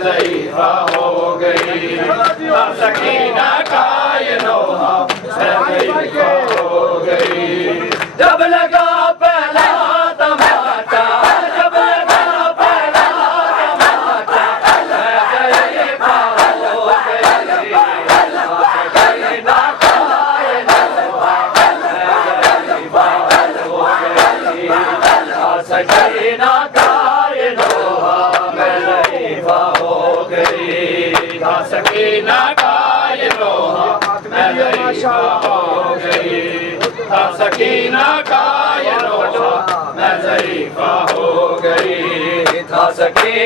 मैं ज़ईफ़ा हो गई। था सकीना का ये नोहा, मैं ज़ईफ़ा हो गई। जब लगा पहला तमाचा, जब लगा पहला तमाचा, मैं ज़ईफ़ा हो गई। था सकीना का ये नोहा, मैं ज़ईफ़ा हो गई। था सकीना का ये नोहा, मैं ज़ईफ़ा हो गई। था सकीना का ये नोहा, मैं ज़ईफ़ा हो गई। था सकीना का ये नोहा, मैं ज़ईफ़ा हो गई। था सकीना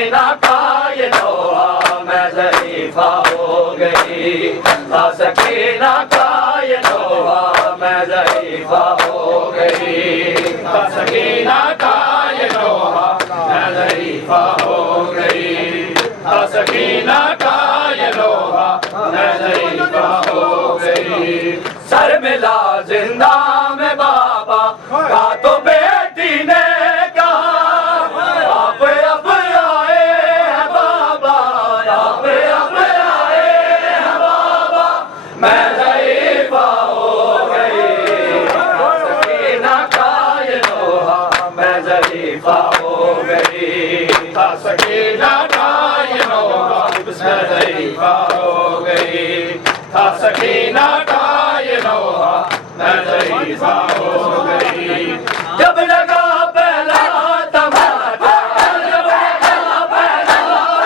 का ये नोहा, मैं ज़ईफ़ा हो गई। था सकीना का ये नोहा, मैं ज़ईफ़ा हो गई। था सकीना का ये नोहा, मैं ज़ईफ़ा हो गई। था सकीना का ये नोहा, मैं ज़ईफ़ा हो गई। सर मिला जिंदा में बाबा का तो बेटी ने कहा, आप अब आए हैं बाबा, आप अब आए हैं बाबा, मैं ज़ईफ़ा हो गई। था सकीना का ये नोहा, मैं ज़ईफ़ा हो गई। था सकीना का ये नोहा, मैं ज़ईफ़ा हो गई। था सकीना का ये नोहा, मैं ज़ईफ़ा हो गई। जब लगा पहला तमाचा, जब लगा पहला तमाचा,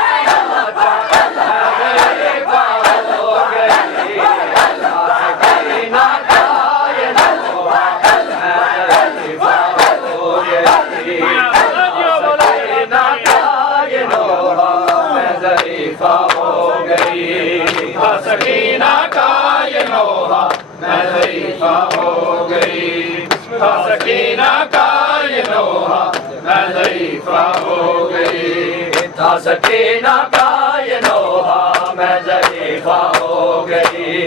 मैं ज़ईफ़ा हो गई। था सकीना का ये नोहा, मैं ज़ईफ़ा हो गई। था सकीना का ये नोहा, मैं ज़ईफ़ा हो गई। था सकीना का ये नोहा, मैं ज़ईफ़ा हो गई। था सकीना का ये नोहा, मैं ज़ईफ़ा हो गई। था सकीना का ये नोहा, मैं ज़ईफ़ा हो गई।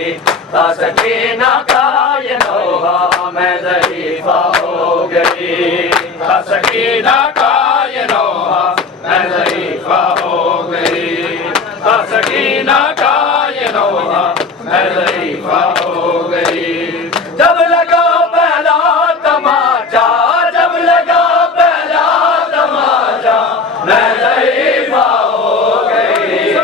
था सकीना का ये नोहा, मैं ज़ईफ़ा हो गई। था सकीना का ये नोहा, मैं ज़ईफ़ा हो गई। था सकीना का ये नोहा, मैं ज़ईफ़ा हो गई। जब लगा पहला तमाचा, जब लगा पहला तमाचा, मैं ज़ईफ़ा हो गई।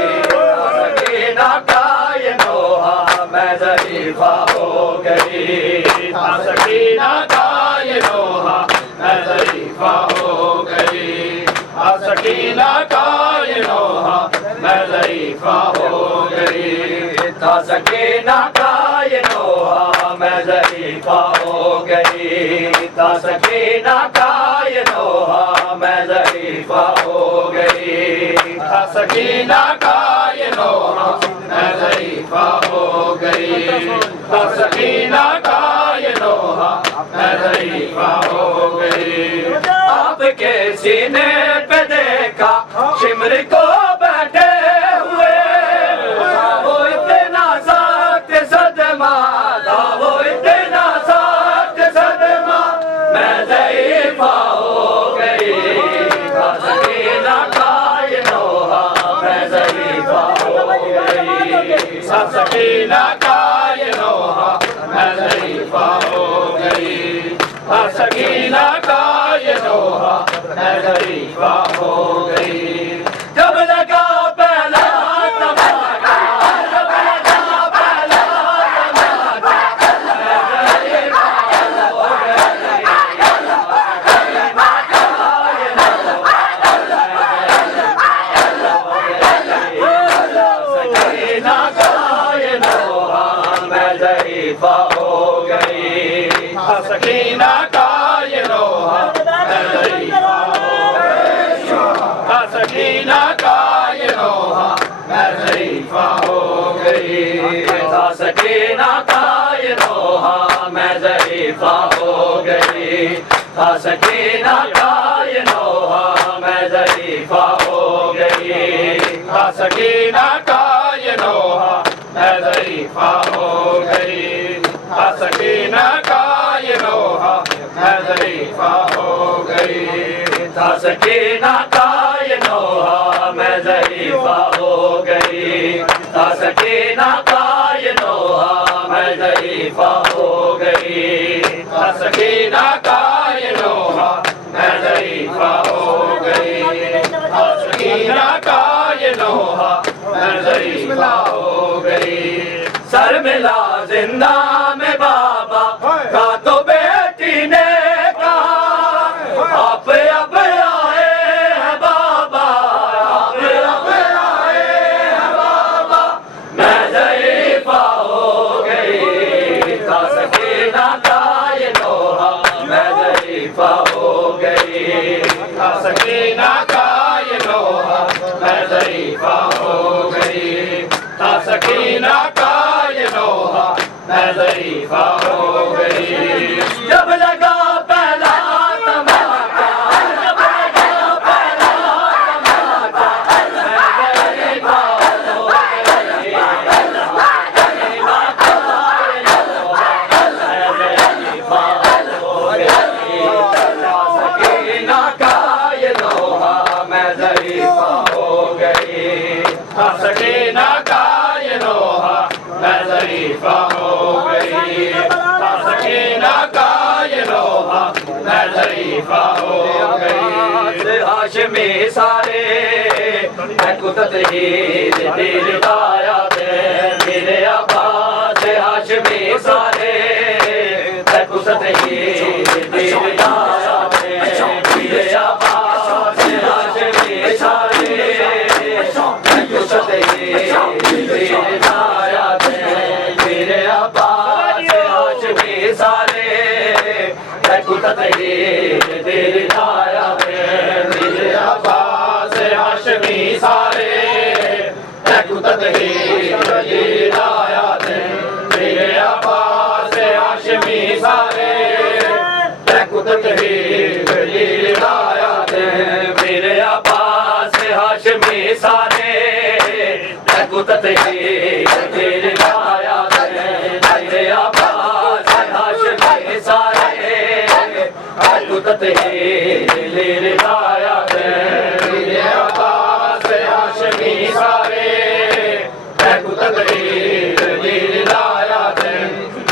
था सकीना का ये नोहा, मैं ज़ईफ़ा हो गई। था सकीना का ये नोहा, मैं ज़ईफ़ा हो गई। था सकीना का ये नोहा, मैं ज़ईफ़ा हो गई। था सकीना का ये नोहा, मैं ज़ईफ़ा हो गई। था सकीना का ये नोहा, मैं ज़ईफ़ा हो गई। था सकीना का ये नोहा, मैं ज़ईफ़ा हो गई। था सकीना का ये नोहा, मैं ज़ईफ़ा हो गई। आपके सीने पे देखा शिमर को बैठे हुए, था वो इतना सख्त सदमा, था वो इतना सख्त सदमा, मैं ज़ईफ़ा हो गई। था सकीना का ये नोहा, मैं ज़ईफ़ा हो गई। था सकीना का ये नोहा, मैं ज़ईफ़ा हो गई। था सकीना का ये नोहा, मैं ज़ईफ़ा हो गई। जब लगा पहला तमाचा, जब लगा पहला तमाचा, मैं ज़ईफ़ा हो गई। सकीना का ये नोहा, सकीना का ये नोहा, मैं ज़ईफ़ा हो गई। था सकीना का ये नोहा, मैं ज़ईफ़ा हो गई। था सकीना का ये नोहा, मैं ज़ईफ़ा हो गई। था सकीना का ये नोहा, मैं ज़ईफ़ा हो गई। था सकीना का ये नोहा, मैं ज़ईफ़ा हो गई। था सकीना का ये नोहा, मैं ज़ईफ़ा हो गई। था सकीना का ये नोहा, मैं ज़ईफ़ा हो गई। था सकीना का ये नोहा, मैं ज़ईफ़ा ज़ईफ़ा हो गई, सकीना कायनो मैं ज़ईफ़ा हो गई, सकीना कायनो मैं ज़ईफ़ा हो गई, सकीना कायनो मैं ज़ईफ़ा हो गई। सर मिला जिंदा में बाबा का तो बेटी ने कहा, आप अब आए हैं बाबा, आप अब आए हैं बाबा, मैं ज़ईफ़ा हो गई, सकीना कायनो मैं ज़ईफ़ा हो गई, सकीना कायनो मैं ज़ईफ़ा हो गई, सकीना कायनो मैं ज़ईफ़ा हो गई। जब लगा पहला तमाचा, जब लगा पहला तमाचा, मैं ज़ईफ़ा हो गई, सकीना कायनो मैं ज़ईफ़ा हो गई, सकीना कायनो मैं ज़ईफ़ा हो गई, सकीना कायनो मैं ज़ईफ़ा हो गई, सकीना कायनो मैं ज़ईफ़ा हो गई। हाशमी सारे कुदरत ही दिल आया दे मेरे अब्बास, हाशमी सारे कुदरत ही दिल आया दे मेरे अब्बास, हाशमी सारे कुदरत ही दिल आया दे मेरे अब्बास, हाशमी सारे कुदरत ही दिल आया दे मेरे अब्बास, हाशमी सारे कुदरत ही दिल आया दे मेरे अब्बास, हाशमी सारे कुदरत ही दिल आया दे मेरे अब्बास, हाशमी सारे कुदरत ही दिल आया दे मेरे अब्बास, हाशमी सारे कुदरत ही दिल आया दे मेरे अब्बास, हाशमी सारे कुदरत ही दिल आया दे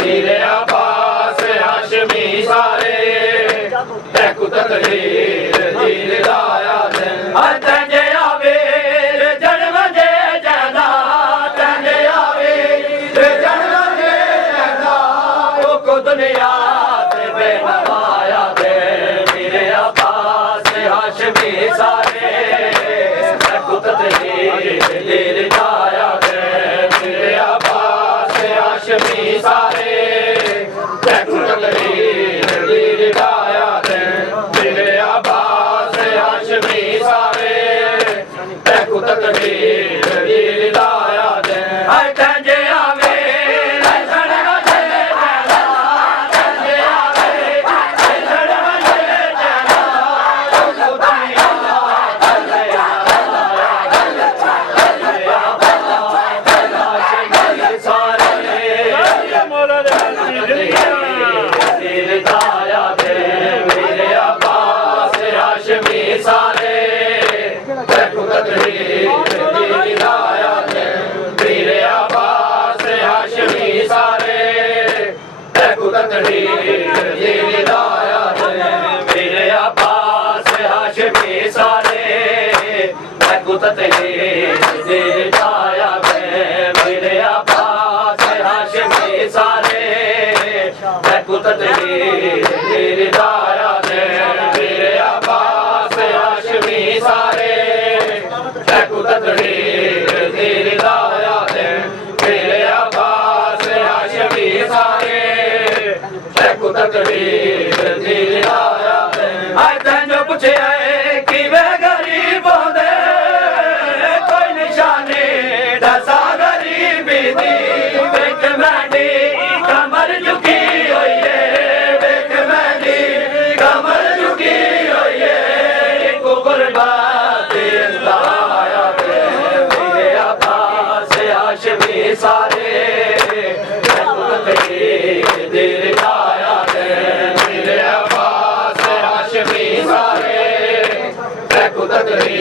मेरे अब्बास, हाशमी सारे कुदरत ही दिल आया दे। तंजे आवे जन्म जे जदा, तंजे आवे जन्म जे जदा, को दुनिया ते बेनवाया दे मेरे अब्बास, हाशमी सारे कुदरत ही दिल आया दे मेरे अब्बास, हाशमी सारे कुदरत ही दिल आया दे मेरे अब्बास, हाशमी सारे कुदरत ही दिल आया दे। तंजे आवे जन्म जे जदा, तंजे आवे जन्म जे जदा, को दुनिया ते हाशमी सारे दिल आया दे मेरे अब्बास, हाशमी सारे कुदरत ही दिल आया दे मेरे अब्बास, हाशमी सारे कुदरत ही दिल आया दे मेरे अब्बास, हाशमी सारे कुदरत ही दिल आया दे मेरे अब्बास, हाशमी सारे कुदरत ही दिल आया दे मेरे अब्बास, हाशमी सारे कुदरत ही दिल आया दे मेरे अब्बास, हाशमी सारे कुदरत ही दिल आया दे। तैनू पुछे कि वे गरीब होंदे, कोई निशानी दसा गरीबी दी, वेख मैंडी कमर झुकी होई है, वेख मैंडी कमर झुकी होई है, गुरबात आया दे मेरे अब्बास, हाशमी सारे कुदरत ही दिल आया दे मेरे अब्बास, हाशमी सारे कुदरत ही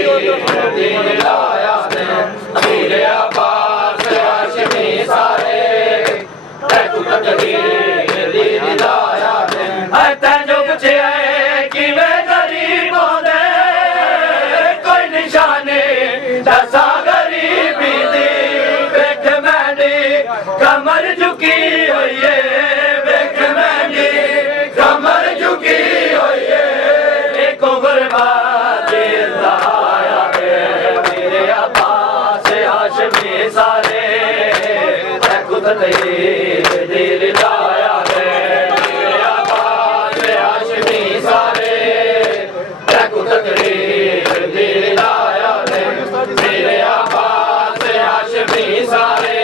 दिल आया दे सारे कुदरत दिल लाया दे मेरे अब्बास हाशमी सारे कुदरत दिल लाया दे मेरे अब्बास हाशमी सारे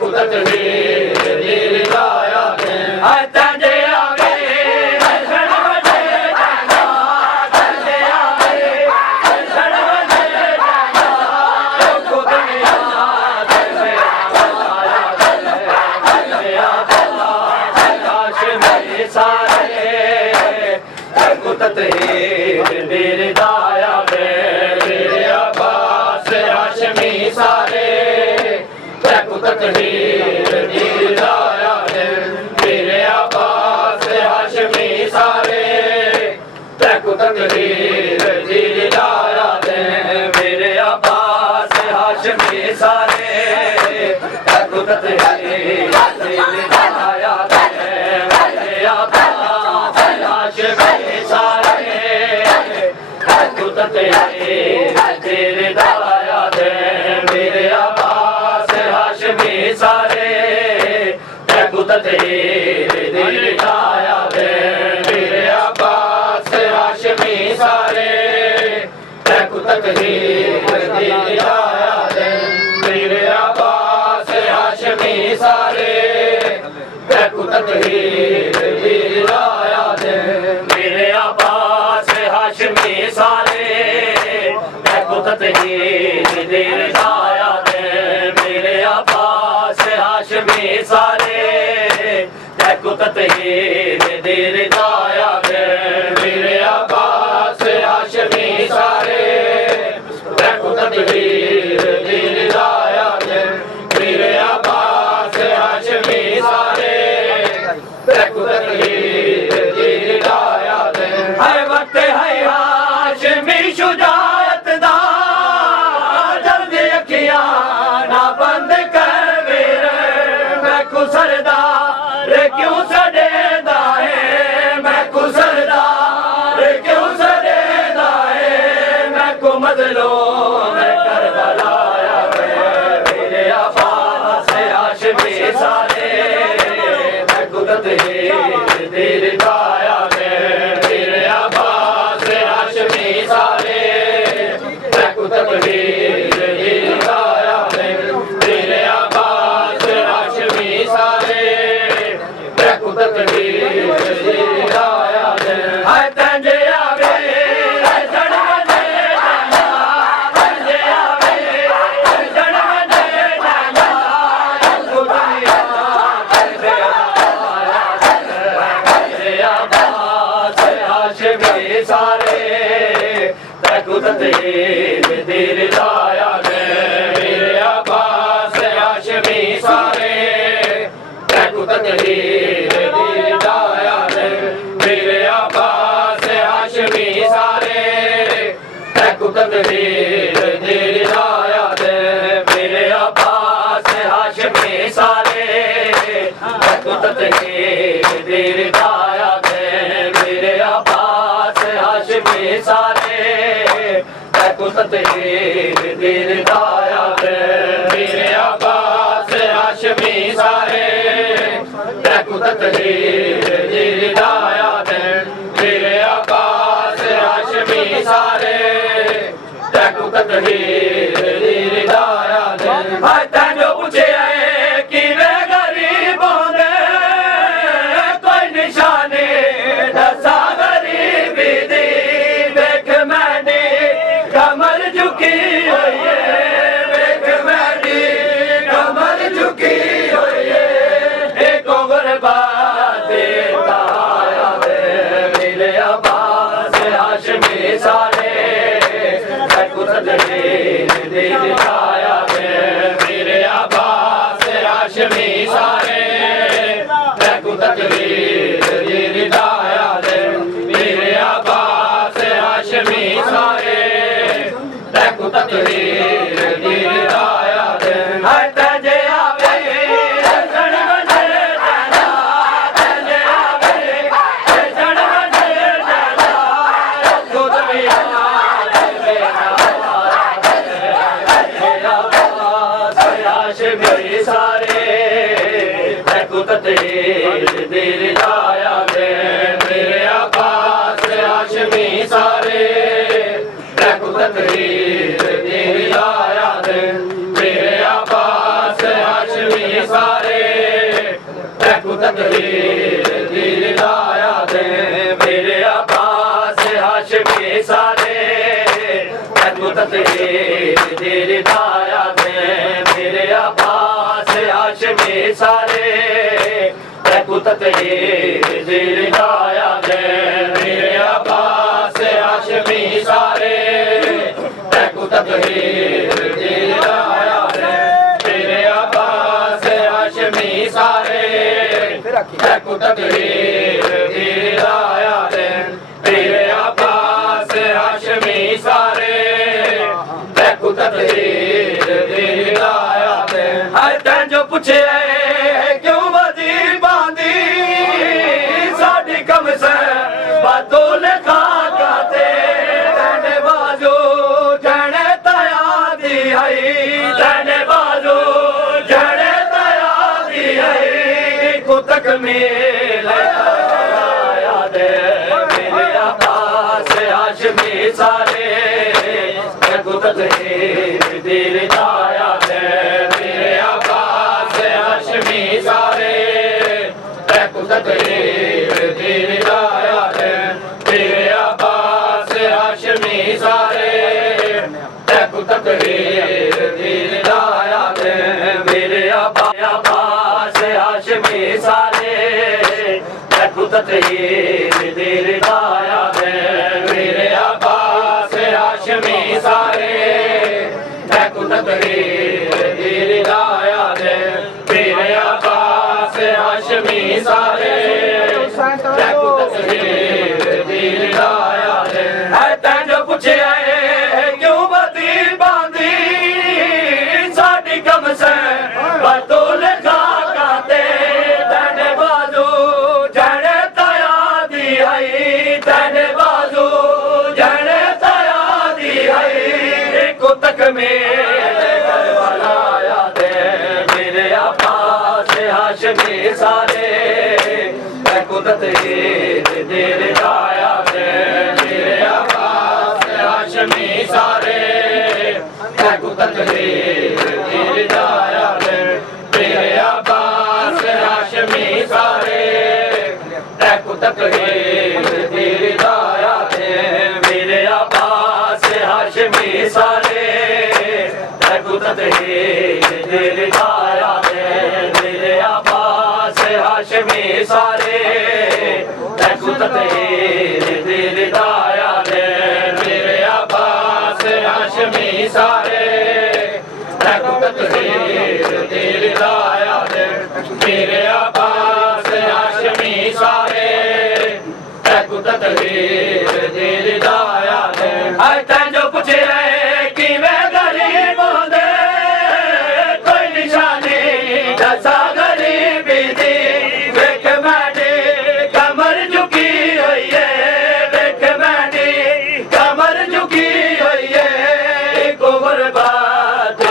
कुदरत दिल लाया दे तंजे आगे दिल दाया दे मेरे अब्बास हाशमी सारे कुदरत दिल दाया दे मेरे अब्बास हाशमी सारे कुदरत दिल दाया दे मेरे अब्बास हाशमी सारे कुदरत दिल दाया दे मेरे अब्बास हाशमी सारे कुदरत दिल दाया दे मेरे अब्बास हाशमी सारे कुदरत दिल दाया दे मेरे अब्बास हाशमी सारे कुदरत दिल दाया दे मेरे अब्बास हाशमी सारे कुदरत दिल दाया दे मेरे अब्बास हाशमी सारे कुदरत दिल दाया दे मेरे अब्बास हाशमी सारे कुदरत दिल दाया दे मेरे अब्बास हाशमी सारे कुदरत दिल दाया दे मेरे अब्बास हाशमी सारे कुदरत दिल दाया दे हर वक्त है हाशमी शुजाअत दा जल्दी अखियां ना बंद कर वीर मैं सरदार क्यों सड़ेदा है मैं सरदार क्यों सड़ेदा है मैं मजलूम करबला आया मेरे अब्बास हाशमी सारे कुदरत दिल दाया दे मेरे अब्बास हाशमी सारे कुदरत दिल दाया दे मेरे अब्बास हाशमी सारे कुदरत दिल दाया दे हाय तंजे आवे जड़वने जाना तंजे आवे जड़वने जाना दुनिया तंजे अब्बास हाशमी सारे कुदरत दिल दाया दे मेरे अब्बास हाशमी सारे कुदरत दिल दाया दे मेरे अब्बास हाशमी सारे कुदरत दिल दाया दे मेरे अब्बास हाशमी सारे कुदरत दिल दाया दे मेरे अब्बास हाशमी सारे कुदरत दिल दाया दे मेरे अब्बास हाशमी सारे कुदरत दिल दाया दे मेरे अब्बास हाशमी सारे कुदरत दिल दाया दे तैनू पूछे कि वे गरीब होंदे कोई निशानी दसा गरीबी दी वेख मैनी कमर झुकी हुई है वेख मैनी कमर झुकी हुई है एक गुरबात दाया दे मेरे अब्बास हाशमी सारे कुदरत दिल लाया दे मेरे अब्बास हाशमी सारे दिल लाया दे मेरे अब्बास हाशमी सारे दिल लाया दे मेरे अब्बास हाशमी सारे दिल लाया दे मेरे अब्बास हाशमी सारे दिल लाया दे मेरे अब्बास हाशमी सारे दिल लाया दे मेरे अब्बास हाशमी सारे दिल लाया दे मेरे अब्बास हाशमी सारे दिल लाया दे हर तैं जो पूछे क्यों वजीर बांधी साडी कम से बातों ने खाका ते तेने बाजू जने तया दी आई तेने बाजू जने तया दी आई कुतक मेल आया दे मेरे अब्बास हाशमी सारे दिल लाया दे मेरे अब्बास हाशमी सारे दिल लाया दे मेरे अब्बास हाशमी सारे दिल लाया दे मेरे अब्बास हाशमी सारे दिल लाया दे मेरे अब्बास हाशमी सारे दिल लाया दे मेरे अब्बास हाशमी सारे दिल लाया दे है तैं जो पूछे क्यों वजीर बांधी साडी कम से बातों लिखा गाते तेने बाजू जने तया दी आई तेने बाजू जने तया दी आई कुतक में हाशमी सारे दिल लाया दे मेरे अब्बास हाशमी सारे दिल लाया दे मेरे अब्बास हाशमी सारे दिल लाया दे मेरे अब्बास हाशमी सारे दिल लाया दे मेरे अब्बास हाशमी सारे दिल लाया दे मेरे अब्बास हाशमी सारे दिल लाया दे मेरे अब्बास हाशमी सारे दिल लाया दे हर तैं जो पूछे कि मैं गरीब होंदे कोई निशानी दसा गरीबी दी वेख मैंने कमर झुकी हुई है वेख मैंने कमर झुकी हुई है को गुरबात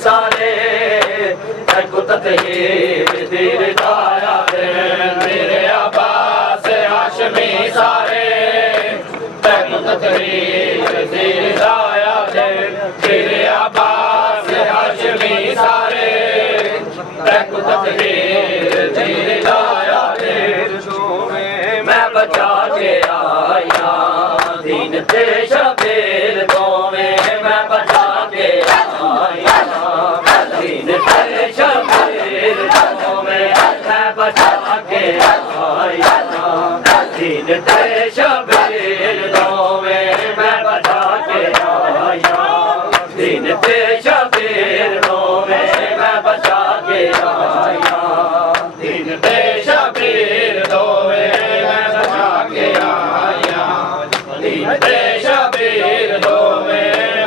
सारे दिल लाया दे मेरे अब्बास हाशमी सारे दिल लाया दे मेरे अब्बास हाशमी सारे दिल लाया दे मैं बचा के आया दीन ते शबीर तो में मैं बचा के आया दीन ते शबीर तो में मैं बचा के आया दीन ते शबीर तो में मैं बचा के आया दीन ते शबीर तो में मैं बचा के आया दीन ते शबीर तो में मैं बचा के आया दीन ते शबीर तो में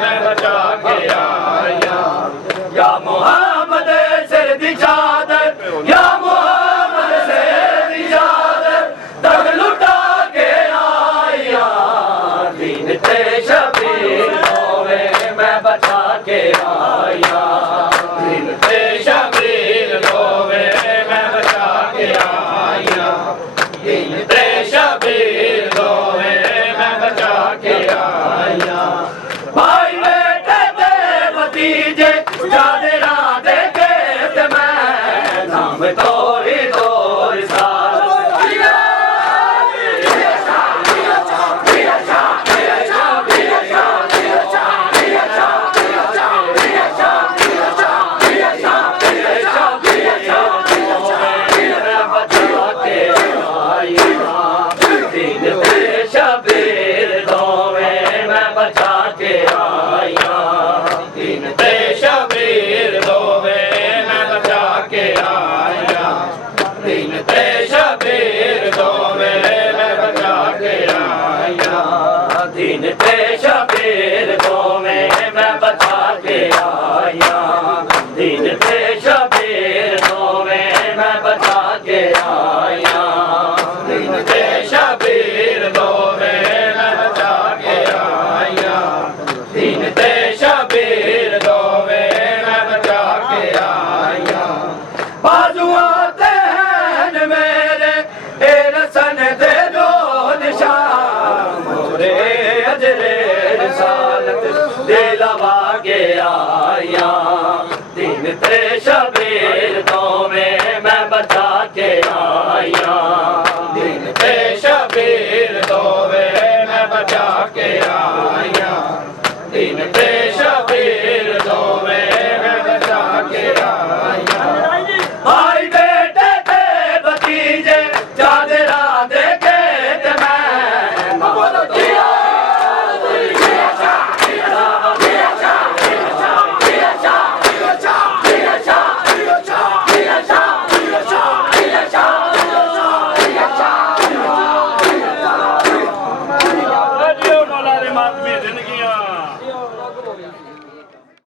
दीन ते शबीर दोवें मैं बचा के आया दीन ते शबीर दोवें मैं बचा के आया दीन ते शबीर दोवें मैं बचा के आया दीन ते शबीर दोवें मैं बचा के आया दीन ते शबीर दोवें मैं बचा के आया दीन ते शबीर दोवें मैं बचा के आया दीन ते शबीर दोवें मैं बचा के आया बाजुआं ते हैन मेरे ए रसन दे दो निशान मोरे अजरे रिसालत दिलवा के आया दीन ते शबीर दोवें मैं बचा के आया दीन ते शबीर दोवें मैं बचा के आया दीन ते शबीर